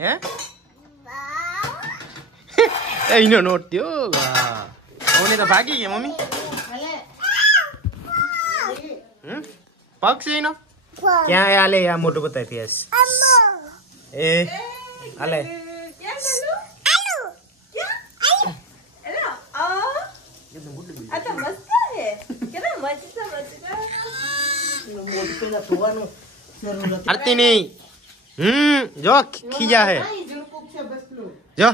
હે એનો નોટ થયો ઓને તો ભાગી ગયા મમ્મી પગ છે એનો ક્યાં આલે આ મોટું બતાય ફેસ એ આલે आरती नहीं जो खींचा है जो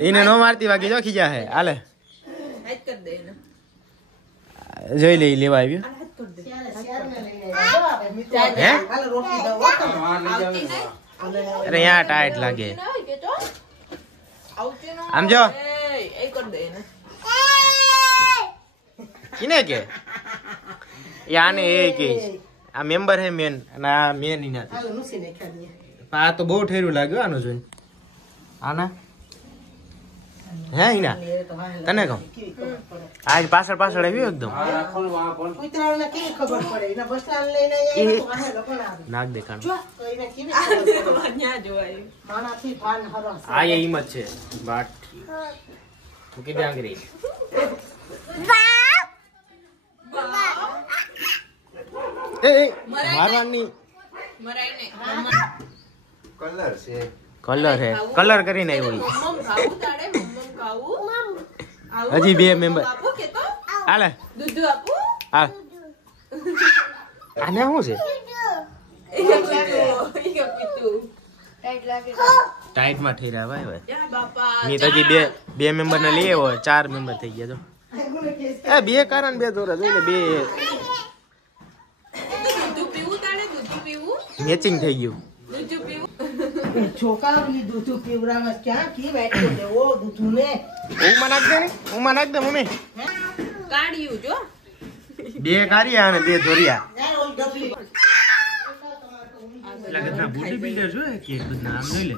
इन्हें नो मारती बाकी जो खींचा है आले जो ले लेवा आवी हैं अरे यहाँ टाइट लगे हम जो किने के याने एक आ मेंबर है मेन ना मेन ही ना आ तो बहुत ठेरू लाग्यो आनो जोइन आना है ही ना तने कहूं आज पाछળ પાછળ આવ્યો એકદમ કુતરાને કેવી ખબર પડે એના બસલાને લઈને આયા તો આહે લોકો ના નાક દેખાણ જો કોઈને કેવી ખબર ન્યા જોવાય માણાથી ભાન હરસ આ એ હિંમત છે બાટ કે ડાંગરી ए मारवानी मराई ने कलर से कलर है कलर કરીને આવ્યો મમ્મ ખાવું તાડે મમ્મ ખાવું હજી બે મેમ્બર આપો કે તો હાલે દૂધ આપો હા આને શું છે ઈ પીતું ટાઈટ લાગે ટાઈટ માં ઠેરા ભાઈ ભાઈ બાપા ની તો હજી બે મેમ્બર ને લઈ આવ્યો 4 મેમ્બર થઈ ગયા તો એ બે કારણ બે દોરા જોઈ લે બે મેચિંગ થઈ ગયું દૂધ પીવું છોકરાઓની દૂધ પીવરામાં ક્યાં કી બેઠો છે ઓ દૂધ ને ઉમાં નાખ દે ને ઉમાં નાખ દે મમ્મી કાઢ્યું જો બે કારિયા અને બે ધોરિયા યાર ઓલ ડબલી લાગતના બોડી બિલ્ડર જો કે બધના આમ જોઈ લે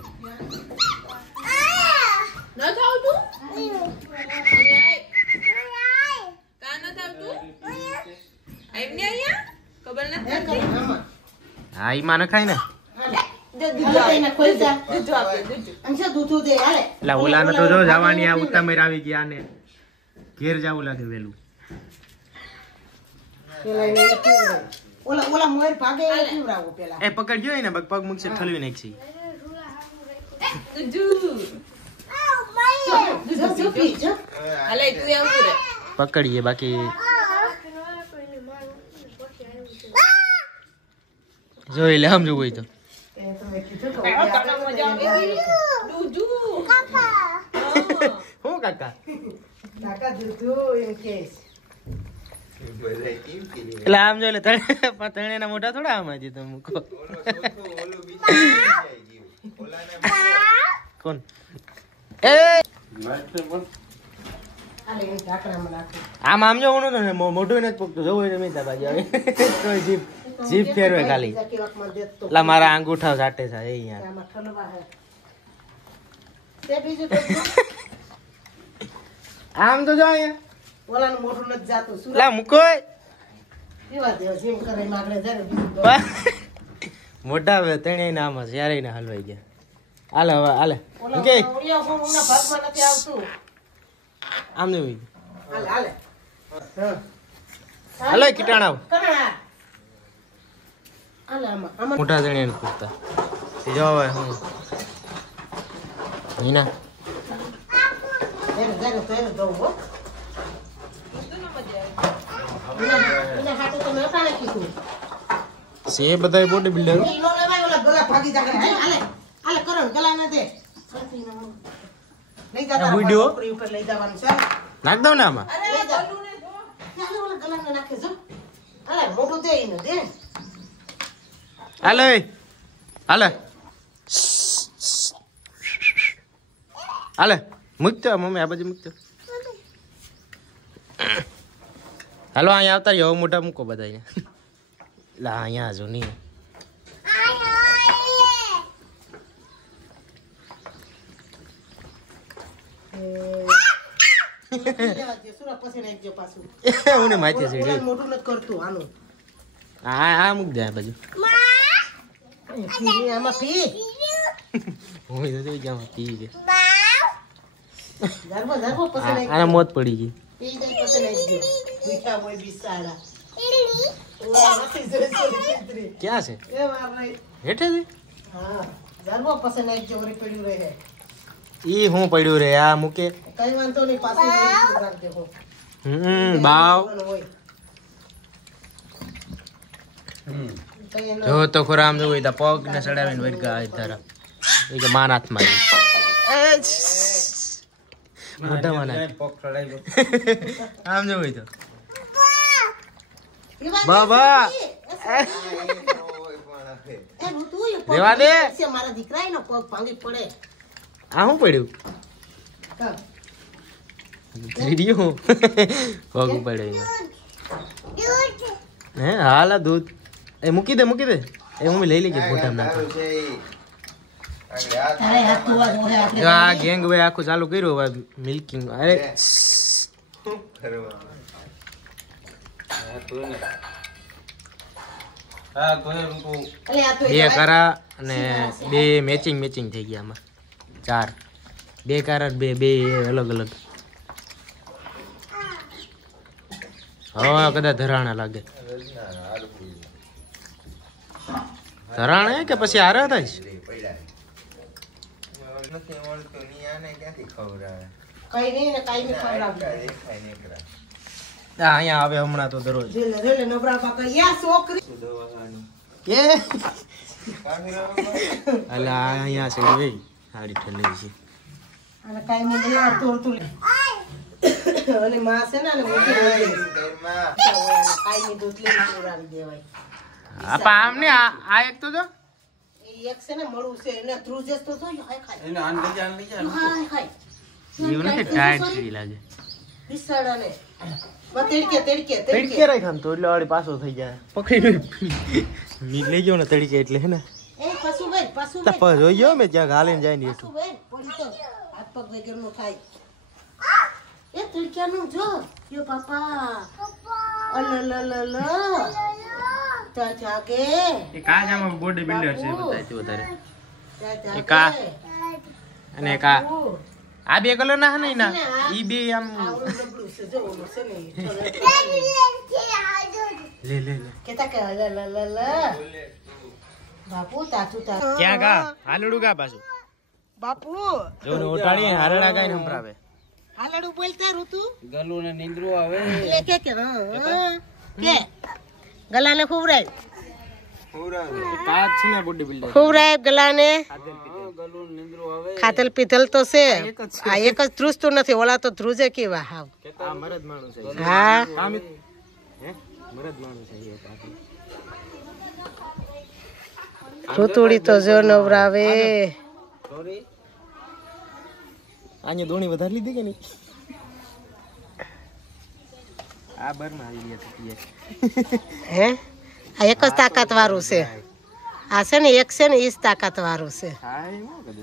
ન થાવ તું કાન ન થાવ તું આઈમને આયા ખબર નથી હા ઈ માં નખાય ને ઓલા તો જો જવાની આ ઉતામેર આવી ગયા ને ઘેર જાવું લાગે વેલું ઓલા મોર ભાગે પીવરાવો પેલા એ પકડજો ને પગ મુકશે ઠલવી નાખી પકડીએ બાકી જોઈ લે સમજો હોય તો હું કાકા એટલે આમ જોઈ લે તણે ના મોટા થોડા આમ હજી તો મૂકો કોણ એ આમ આમ જો મોટું નથી પકતું જવું હોય મેં બાજુ આવે જીપ ફેરવે ખાલી લા મારા અંગૂઠા સાટે છે એ યાર આમ તો જો અહીંયા ઓલાનું મોઢું નથી જાતું લા મૂકો પીવા દેવ જીમ કરે માગરે જરે મોટા વે તણે નામ છે યાર એને હલવાઈ ગયા હાલે હવે હાલે ઓકે ઓલા ભાગમાં નથી આવતું આમ ને હાલે હાલે હાલે કીટાણા કરા મોટા જણે ને પૂછતા જો હવે હું નીના સે બધા બોડી બિલ્ડર વિડિયો નાખ દો ને આમાં હાલે હાલે હાલે મૂકતો મમ્મી આ બાજુ મૂકતો હાલો અહીંયા આવતા રહ્યો મોટા મૂકો બધા લા અહીંયા જો નહીં હું માહિતી છે મોટું નથી કરતું આનું આ મૂક દે આ બાજુ આમાં પી હોય તો જામ પી છે ધર્મો પસંદ આના મોત પડી ગઈ પી જાય પસંદ આવી ગયો મીઠા હોય બિસાડા ક્યાં છે એ માર નહીં હેઠે છે હા ધર્મો પસંદ આવી ગયો વળી પડ્યું રહે ઈ હું પડ્યું રે આ મૂકે કઈ વાંધો નહીં પાછું રાખ દેખો બાવ જો તો ખોરા આમ જોઈ તા પગ ને સડાવીને વડગા ધારા એ કે માનાથ મારી મોટા માના પગ સડાવી આમ જોઈ તો બાબા રેવા દે મારા દીકરાનો પગ ભાંગી પડે આ શું પડ્યું વિડિયો પગ પડે હે હાલા દૂધ એ મૂકી દે એ હું લઈ લઈ કે ફોટા નાખ આ ગેંગ વે આખું ચાલુ કર્યું હવે મિલ્કિંગ અરે બે કરા અને બે મેચિંગ થઈ ગયા આમાં 4 બે કરા બે અલગ હવે કદાચ ધરાણા લાગે ધરાણે કે પછી હારા થાય અહીંયા આવે હમણાં તો દરરોજ કે અલા અહીંયા છે ભાઈ સાડી ઠંડી છે અને કાઈ નહીં યાર તોડતું અને માં છે ને મોટી કાઈ નહીં દૂધ લઈને પુરાવી દેવાય આપા આમને આ એક તો જો એક છે ને મળું છે એને ધ્રુજેસ તો જો હાય ખાય એને આન લઈ જા હાય એવું નથી ટાઈટ જેવી લાગે બિસાડાને તડકે તડકે રાખ આમ તો એટલે વાળી પાછો થઈ જાય પકડી મી લઈ ગયો ને તડકે એટલે હે ને એ પાછું ભાઈ તપ જોઈ ગયો મે જ્યાં ગાલીને જાય ને પાછું ભાઈ પડી તો હાથ પગ વગરનો થાય એ તડક્યાનું જો યો પાપા અલલલલ તા જાગે એ કા જામાં બોડી બિલ્ડર છે બતાય વધારે તા એ કા જાગે અને કા આ બે કલર ના હે ના ઈ બે આમ આવડું ડબલું છે જો ઓલું છે ને લે કેતા કે અલલલલ બાપુ તાતું તા ક્યાં કા હાલડું કા પાછું બાપુ જો ને ઓટાડી હાલડા ગાઈને સંભળાવે હાલડું બોલતા ઋતુ ગલુ ને નીંદરું આવે કે ગલાને ખુવરાય કાચ છે ને બોડી બિલ્ડર ખુવરાય ગલાને ગલુ ને નીંદરું આવે ખાતલ પીતલ તો છે આ એક જ ધ્રુજતું નથી ઓલા તો ધ્રુજે કેવા હાવ આ મરદ માણસ છે હા હે મરદ માણસ છે એ પાછી ઋતુડી તો જો નવરાવે સોરી આને દોણી વધારે લીધી કે નહીં આ બરમાં આવી ગયા છે હે આ એક જ તાકાત વાળું છે આ છે ને એક છે ને ઈ જ તાકાત વાળું છે હા એ હું કદે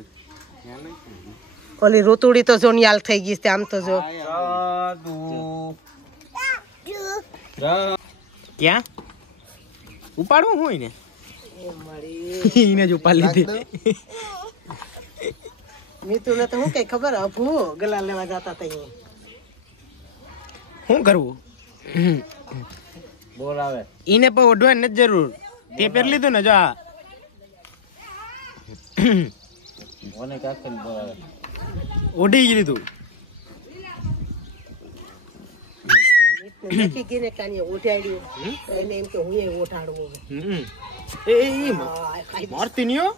ત્યાં નહીં ઓલી ઋતુડી તો જો નિયાલ થઈ ગઈ છે આમ તો જો ક્યાં ઉપાડવું હોય ને એને જ ઉપાડ લીધી મીતુને તો હું કઈ ખબર અભૂ ગલા લેવા જતા તઈ શું કરવું બોલ આવે ઈને પણ ઓઢવાની નથી જરૂર તે પહેરી લીધું ને જો આ મને કાકન બોલ આવે ઓઢી લીધું દેખી ગઈને કાની ઉઠાડ્યું એને એમ કે હું એ ઉઠાડવું એ મારતી નહીં હો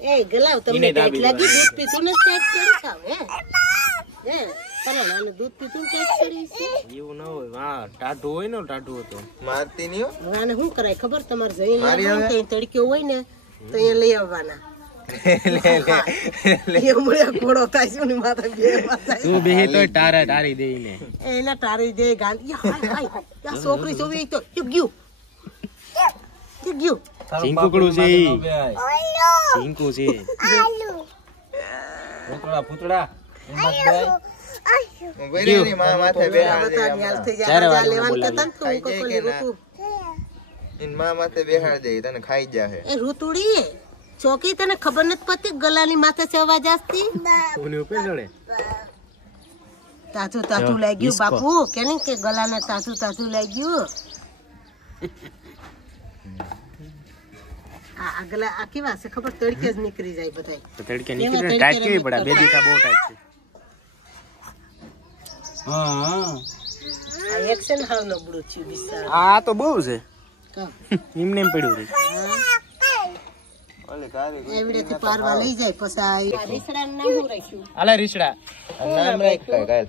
એ ગલાવ તમને ટાઈટ લાગી દૂધ પીતું ને ટાઈટ ચડી ખાવ હે કારણ આને દૂધ પીતું ને ટાઈટ ચડી છે એવું ના હોય વાહ ટાઢું હોય ને ટાઢું હતો મારતી નહીં આને શું કરાય ખબર તમારે જઈને તડકે હોય ને તો અહીંયા લઈ આવવાના ઘોડો થાય છે ને માથા બે તું બે તો ટારી દઈને એના ટારી દે ગાંધી છોકરી સોવી તો ગયું ચીંકુકડું છે ચીંકુ છે પૂતળા પૂતળા બેરી માં માથે બેહાડ દે હાલ થઈ જાય જા લેવાનું કેતા તો હું કોલી ઋતુ ઇન માં માથે બેહાડ દે તને ખાઈ જાહે એ ઋતુડી ચોકી તને ખબર નથી પડતી ગલાની માથે છે અવાજ આવતી કોની ઉપર ચડે તાતું તાતું લાગ્યું બાપુ કેને કે ગલાને તાતું તાતું લાગ્યું આ ગલા આ કેવા છે ખબર તડકે જ નીકળી જાય બધાય તો તડકે નીકળે ટાઈટ કેવી પડે બે દીકા બહુ ટાઈટ છે હા આ એક્શન હાવ નબળું છે બિચારા આ તો બહુ છે કા એમને એમ પડ્યું રે ઓલે કારે એવડેથી પારવા લઈ જાય પછી આ રીસડાનું નામ શું રાખ્યું આલા રીસડા નામ રાખ કાલ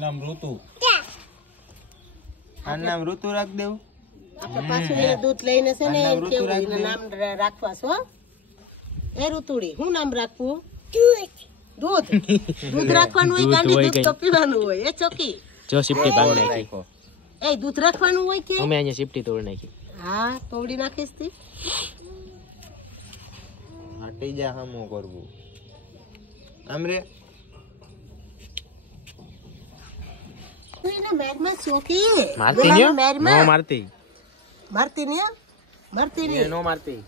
નામ ઋતુ આ નામ ઋતુ રાખ દેવું આપણે પાછું એ દૂધ લઈને છે ને એમ કેવું એનું નામ રાખવા છો એ ઋતુડી શું નામ રાખવું દૂધ દૂધ રાખવાનું હોય ગાંડી દૂધ તો પીવાનું હોય એ ચોકી જો સિફટી ભાગ નાખી એ દૂધ રાખવાનું હોય કે અમે અહીંયા સિફટી તોડ નાખી હા તોડી નાખીશ તી હટી જા હમો કરવું આમરે કોઈના મેરમાં ચોકી મારતી ગલાની નો મેરમાં મારતી મારતી ને મારતી ને નો મારતી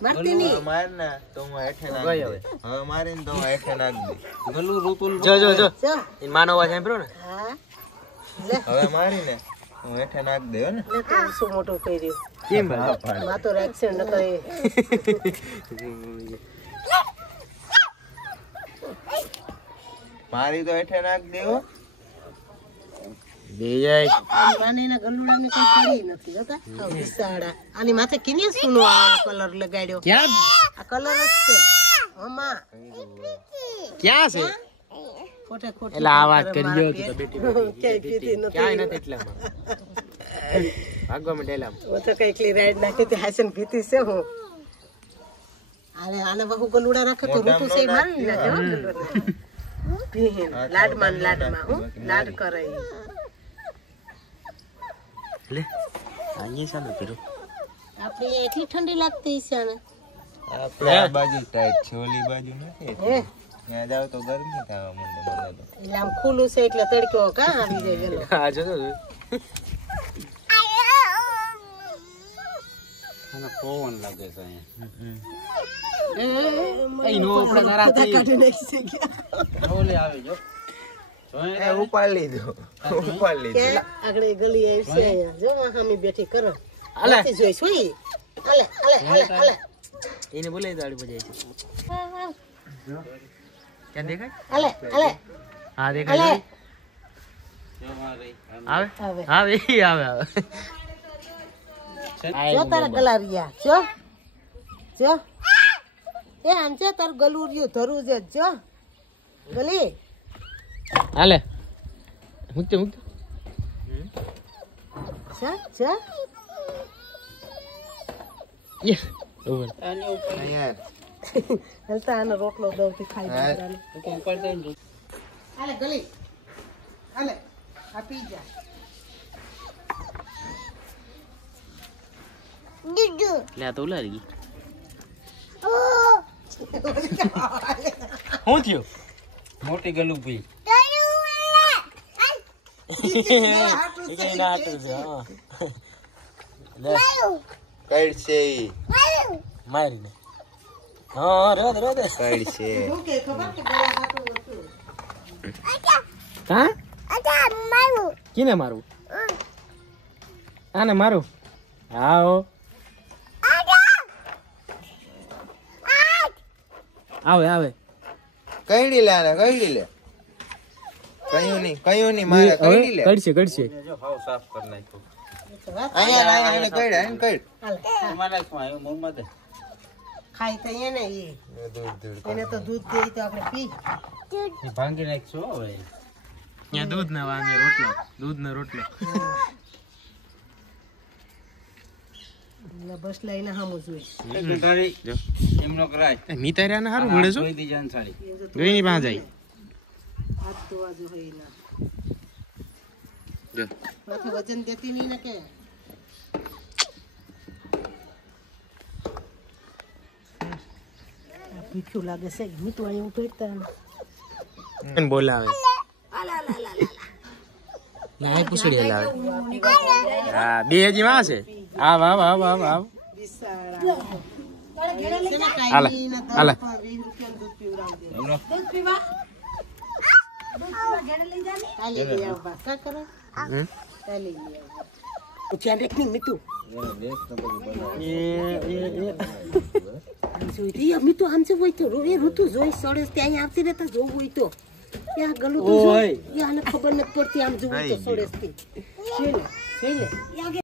મારતી ની માર ના તો હું હેઠે નાખ ગઈ દે હવે. હવે મારીને તો હું હેઠે નાખ દે ગલુ ઋતુ જો જો જો જો ઇન માનો અવાજ સાંભળ્યો ને હા હવે મારીને હું હેઠે નાખ દે હો ને લે તો શું મોટું કર્યું કેમ ભાઈ માં તો રેક્શન ન કરે મારી તો હેઠે નાખ દે હો બે જાય રાણીના ગલુડાને કોઈ પડી નથી જોતા આ વિસાડા આની માથે કિને સુનો આ કલર લગાડ્યો ક્યાં આ કલર જ છે હમા ક્યાં છે ખોટે ખોટે એટલે આ વાત કરી ગયો તો બેટી ક્યાંય પીધી ક્યાંય નથી નથી એટલામાં ભાગવા માંડેલા હું તો કઈ એકલી રાઈડ નાખી હતી હાસન ભીતી છે હું અરે આને બહુ ગલુડા રાખે તો ઋતુ છે મારી નાખે હો ગલુડા પીહીન લાડમાં ને લાડમાં હું લાડ કરે ઈ. લે અહીંયા ચાલુ કર્યું આપણે એટલી ઠંડી લાગતી છે ને આપણે આ બાજુ ટાઈટ છે ઓલી બાજુ નથી હે ત્યાં જાવ તો ગરમી થવા માંડે મને તો એટલે આમ ખુલ્લું છે એટલે તડકો કા આવી જાય વેલો હા જો જો મને પવન લાગે છે અહીંયા એ નો આપણે બધા કાઢી નાખી છે ગયા. ઓલે આવે જો એ ઉપાડ લીધો ઉપાડ લીધો કે આગળ ગલી આવી છે અહીંયા જો આ હામી બેઠી કરો અલે. નથી જોઈ સુઈ અલે અલે અલે અલે એને બોલાવી દાડી બજાય છે ક્યાં દેખાય અલે અલે હા અલે દેખાય આવે આવે આવે ઈ આવે આવે જો તારા ગલારિયા જો જો એ આમ છે તાર ગલુરિયું ધરું છે જો ગલી હાલે મુકતે મુકતે છે છે યે ઓવર અહીંયા હલતા આનો રોટલો દઉંથી ખાઈ બધાને હાલે ગલી હાલે આ પી જા લે આ તો ઉલારી ગઈ શું થયું મોટી ગલું પી કઈડ છે ઈ મારીને હા રેવા દે કઈડ છે શું કે ખબર કે ગળા હાટું હતું કા કિને મારું આને મારું હા હો આવે આવે કઈડી લે આને કઈડી લે કયું નહીં મારે કઈડી લે કડશે કડશે જો હાવ સાફ કરી નાખ્યો વાત અહીંયા આને કઈડ આને કઈડ હાલે મારા શું આવ્યો મોરમાં દે ખાઈ તો એને ઈ દૂધ એને તો દૂધ દે તો આપણે પી ભાંગી નાખશો હવે ત્યાં દૂધ ના વાંગે રોટલો દૂધ નો રોટલો એટલે બસ લઈને હામું જોઈ જો એમનો કરાય મીતાર્યા ને સારું મળે છો કોઈ દી જાન સારી ગઈ ની પાસે જાય હાથ ધોવા જો હોય ના જો માથે વજન દેતી નહીં ને કે આ ભીખ્યું લાગે છે મીઠું એવું પેટતા એને બોલાવે નહીં પૂછડી લાવે હા બે હજી માં છે આવ આવ આવ આવ આવ હાલે હાલે મીઠું આમ છે હોય તો એ ઋતુ જોઈ સડે ત્યાં આવતી રહેતા જોવું હોય તો ત્યાં ગલું તો આને ખબર નથી પડતી આમ જોવું તો સડે